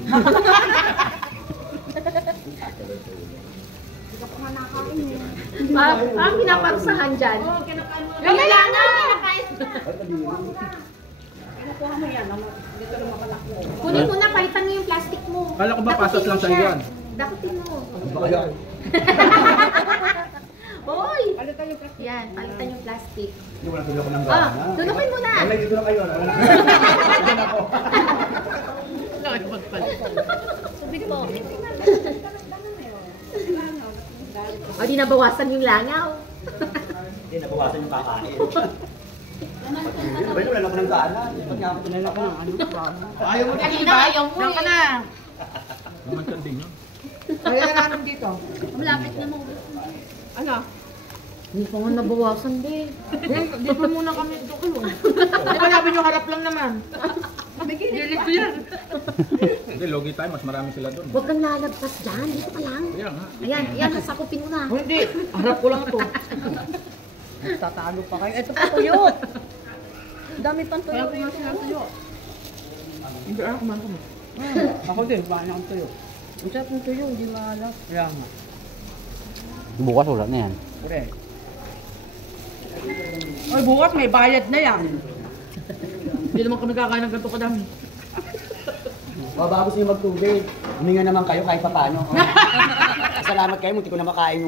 Parang pinapaksahan dyan. Yung langaw! Kunin mo na, palitan mo yung plastic mo. Kala ko ba pasas lang sa'yo yan? Dakutin mo. Baka yan. Hoy! Yan, palitan yung plastic. Hindi wala tuloy ako ng gana. Tunukin mo na. Wala dito na kayo. Wala na. Diyan ako. Sabi ko. O, di nabawasan yung langaw. Hindi, nabawasan yung kakain. Wala ako ng gana. Pag nga ako tunay ako ng ano. Ayaw mo dito, Kanina, diba? ayaw mo Diyan ka eh. na. Naman kanding yun. Kaya na namin dito. Malapit na mo. Ano? Hindi pa nga nabawasan din. Dito muna kami. Dito kayo. Di ba sabi nyo harap lang naman? Gilit ko yan. Hindi, logi tayo. Mas marami sila doon. Huwag kang lalagpas dyan. Dito ka lang. Kaya nga. Ayan, ayan, sakupin mo na. Oh, hindi. Harap ko lang ito. Tatalo pa kayo. Ito pa tuyo. Dami pang tuyo. Kaya kumasin ang tuyo. Hindi, kumasin mo. Ako din, baka akong tuyo. Ang sarap ng tuyo, hindi maalas. Kaya nga. Bukas wala na yan. Correct. Ay, bukas may bayad na yan. Hindi naman kami kakain ng ganito kadami. Bago siya magtubig. Huminga naman kayo kahit paano. Salamat kayo, munti ko na makain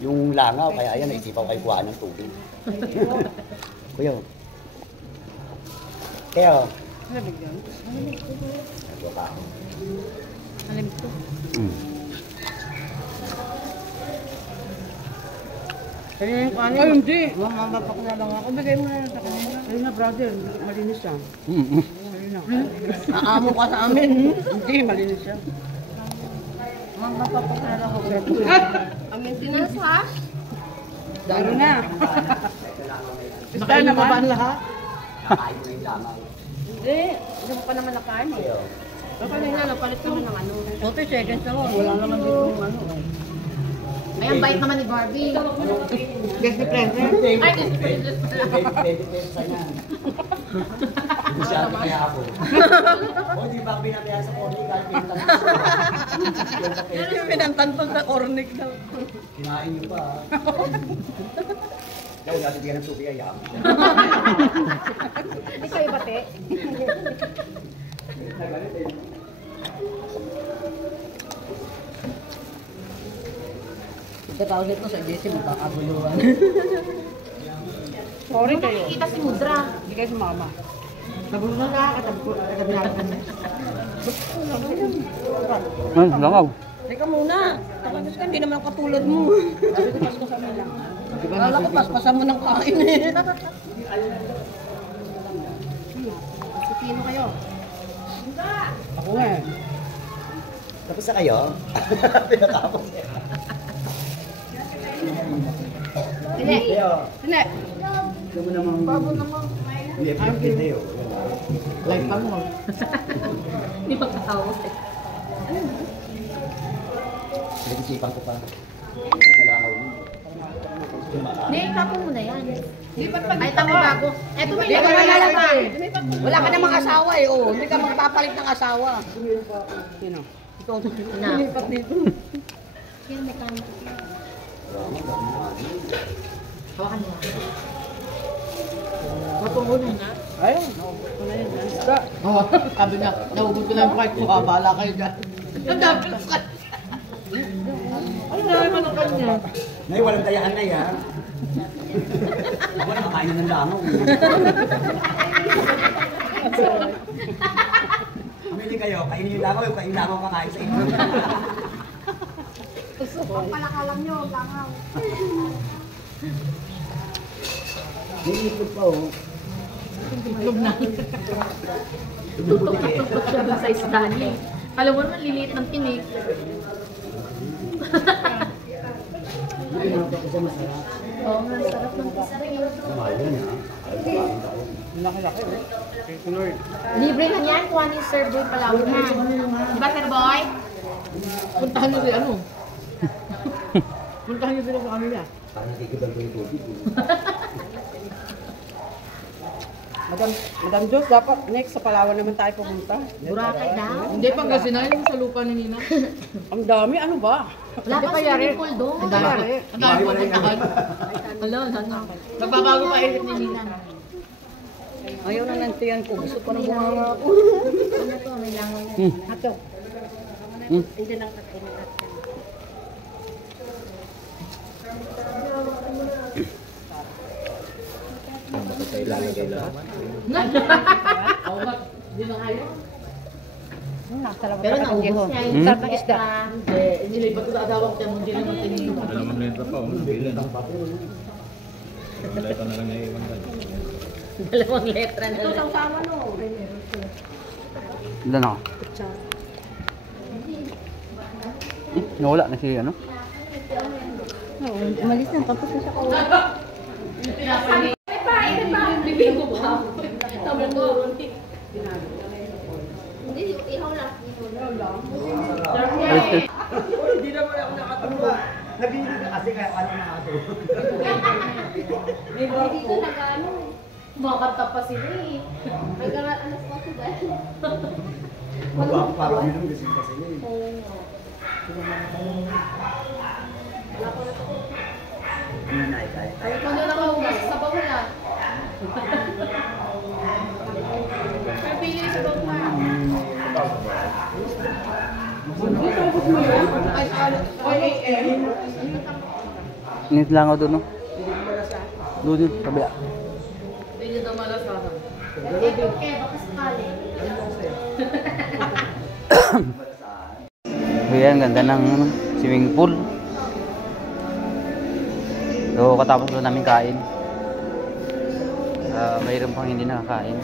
yung langaw. Kaya ayan, naisipaw kayo kuhaan ng tubig. Kuya. Kaya. Sabi ko. Ito ka ako. Alam ko. Kaya yung kanin. Ay, hindi. Mamapak na lang ako. Bigay mo na sa kanina. Ayun na, brother. Malinis siya. Ayun na. Naamo ka sa amin. Hindi, malinis siya. Mamapak na lang ako. Ang maintenance ha? Dalo na. Basta na ba ang lahat? Kain mo yung langaw. Hindi. Hindi mo pa naman nakain eh. Kaya. Kanina, napalit naman ng ano. 40 seconds ako. Wala naman dito yung ano. Ay, ang bait naman ni Barbie. Guess ni friend. Ay, 20 pesos sa yan. Hindi siya kaya ako. O, di ba binataya sa koni kahit Pinantantol sa cornic daw. kinain niyo pa. Kaya wala natin bigyan ng tubig ay ako. Hindi kayo bate. Pagkatawag nito sa JC, magkakaguluhan. sorry kayo. Nakikita si Mudra. Hindi kayo sumama. Nabulunan na, katabi natin. Langaw. Teka muna. Tapos ka, hindi naman ako katulad mo. Sabi ko, paspasan mo lang. Kala ko, paspasan mo ng kain eh. Sino kayo? Ako nga eh. Tapos na kayo? Pinatapos niya. Hindi. Kaya, Hindi. ito mo namang... Babo namang... Hindi, pinakita yun. Life pa mo. Hindi pa katawa. Pinag-isipan ko pa. Nalakaw mo. Hindi, tapon mo na yan. Ay, tama bago. Eto may Hindi ka lagay wala na pa. Wala ka namang asawa eh. Oh, hindi ka magpapalit ng asawa. Sino? Ito. Na. Nilipat dito. Yan, may kanin. Hawakan mo. Ayun. Sabi niya, naubos ko na yung kahit ko. Bahala kayo dyan. Ang dami ng kanya. Ay, naman ang kanya. Nay, walang dayahan na yan. Ako na makain na ng langaw. Amili kayo, kainin yung langaw, kainin yung langaw kakain sa inyo. Palakalang nyo, langaw. Nilipod pa oh. sa isda niya. Alam mo naman, liliit ng tinik. Hindi ko naman kasi masarap. Oo nga, sarap ng pisang. Mahal yan ha. Laki-laki eh. Thank you Lord. Libre na yan, kuha ni Sir Boy Palawan na. Diba, Sir Boy? Puntahan niyo si ano? Puntahan niyo sila sa kanila. Parang nakikibang ko yung tubig. Madam Diyos, dapat next sa Palawan naman tayo pumunta. Boracay daw. Hindi, Pangasinan yung sa lupa ni Nina. Ang dami, ano ba? Wala pa swimming pool doon. Ang dami. Ang dami ko puntahan. Hello, ano? Nagbabago pa isip ni Nina. Ayaw na ng tiyan ko. Gusto ko na bumanga ako. Ano to, may langaw yan. Ato. Hindi lang kakainin natin. Nasarap Pero naubos niya yung Sarap ng isda. Inilipat ko sa asawa ko kaya hindi naman tinigil. Dalawang letra pa, oh. Bilan. Letra na lang naiwan ka. Dalawang letra na lang. Ilan ako? Nawala na si ano? Umalis na. Tapos na siya ko. Hindi, ihaw lang. Hindi naman ako nakatulog. Nabili ka kasi kaya ano nakatulog. Dito nag-ano. Makakanta pa sila eh. Hanggang alas 4 dahil. Parang yun kasi kasi yun. Oo nga. Wala ko na to. Hindi na ikay. Ikaw na lang ako sa bawal ah. Pabili sa bawal na. Init lang ako doon, no? Doon yun, kabila. Hindi niya daw malasahan. Okay, baka sakali. Ayan, ganda ng ano, swimming pool. So, katapos doon namin kain. Mayroon pang hindi nakakain.